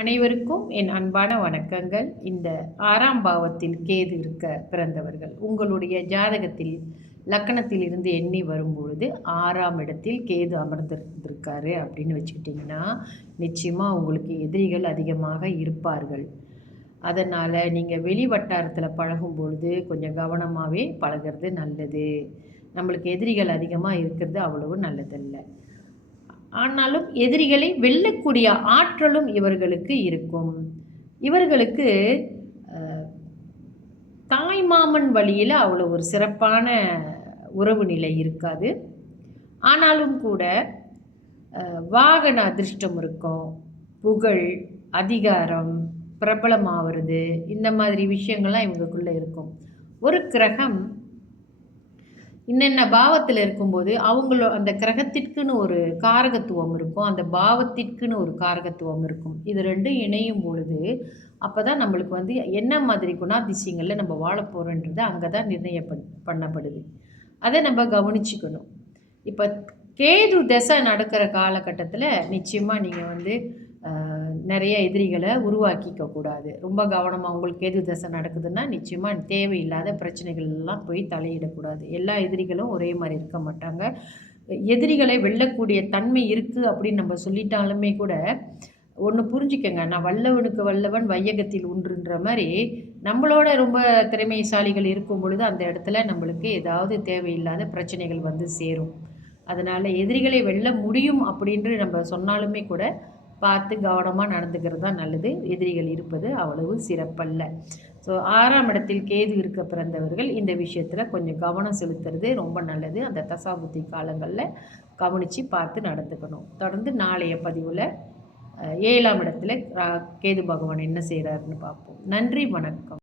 அனைவருக்கும் என் அன்பான வணக்கங்கள். இந்த 6ஆம் பாவத்தில் கேது இருக்க பிறந்தவர்கள் உங்களுடைய ஜாதகத்தில் லக்கணத்தில் இருந்து எண்ணி வரும்பொழுது 6ஆம் இடத்தில் கேது அமர்ந்திருக்காரு அப்படின்னு வச்சுக்கிட்டிங்கன்னா, நிச்சயமாக உங்களுக்கு எதிரிகள் அதிகமாக இருப்பார்கள். அதனால் நீங்கள் வெளி வட்டாரத்தில் பழகும் பொழுது கொஞ்சம் கவனமாகவே பழகிறது நல்லது. நம்மளுக்கு எதிரிகள் அதிகமாக இருக்கிறது அவ்வளவு நல்லதல்ல. ஆனாலும் எதிரிகளை வெல்லக்கூடிய ஆற்றலும் இவர்களுக்கு இருக்கும். இவர்களுக்கு தாய்மாமன் வழியில் அவ்வளோ ஒரு சிறப்பான உறவு நிலை இருக்காது. ஆனாலும் கூட வாகன அதிர்ஷ்டம் இருக்கும், புகழ், அதிகாரம், பிரபலமாகிறது, இந்த மாதிரி விஷயங்கள்லாம் இவங்களுக்குள்ளே இருக்கும். ஒரு கிரகம் இன்னென்ன பாவத்தில் இருக்கும்போது அந்த கிரகத்திற்குன்னு ஒரு காரகத்துவம் இருக்கும், அந்த பாவத்திற்குன்னு ஒரு காரகத்துவம் இருக்கும். இது ரெண்டும் இணையும் பொழுது அப்போ தான் நம்மளுக்கு என்ன மாதிரி குணாதிசயங்களில் நம்ம வாழ போகிறோன்றது அங்கே தான் பண்ணப்படுது. அதை நம்ம கவனிச்சுக்கணும். இப்போ கேது தசை நடக்கிற காலகட்டத்தில் நிச்சயமாக நீங்கள் நிறைய எதிரிகளை உருவாக்கிக்க கூடாது. ரொம்ப கவனமாக உங்களுக்கு கேது தசை நடக்குதுன்னா நிச்சயமாக தேவையில்லாத பிரச்சனைகள் எல்லாம் போய் தலையிடக்கூடாது. எல்லா எதிரிகளும் ஒரே மாதிரி இருக்க மாட்டாங்க. எதிரிகளை வெல்லக்கூடிய தன்மை இருக்குது அப்படின்னு நம்ம சொல்லிட்டாலுமே கூட ஒன்று புரிஞ்சுக்கங்க, நான் வல்லவனுக்கு வல்லவன் வையகத்தில் உண்டுன்ற மாதிரி நம்மளோட ரொம்ப திறமைசாலிகள் இருக்கும் பொழுது அந்த இடத்துல நம்மளுக்கு ஏதாவது தேவையில்லாத பிரச்சனைகள் சேரும். அதனால் எதிரிகளை வெல்ல முடியும் அப்படின்று நம்ம சொன்னாலுமே கூட பார்த்து கவனமாக நடந்துக்கிறது தான் நல்லது. எதிரிகள் இருப்பது அவ்வளவு சிறப்பல்ல. ஸோ 6ஆம் இடத்தில் கேது இருக்க பிறந்தவர்கள் இந்த விஷயத்தில் கொஞ்சம் கவனம் செலுத்துறது ரொம்ப நல்லது. அந்த தசாபுத்தி காலங்களில் கவனித்து பார்த்து நடந்துக்கணும். தொடர்ந்து நாளைய பதிவில் 7ஆம் இடத்துல கேது பகவான் என்ன செய்கிறாருன்னு பார்ப்போம். நன்றி, வணக்கம்.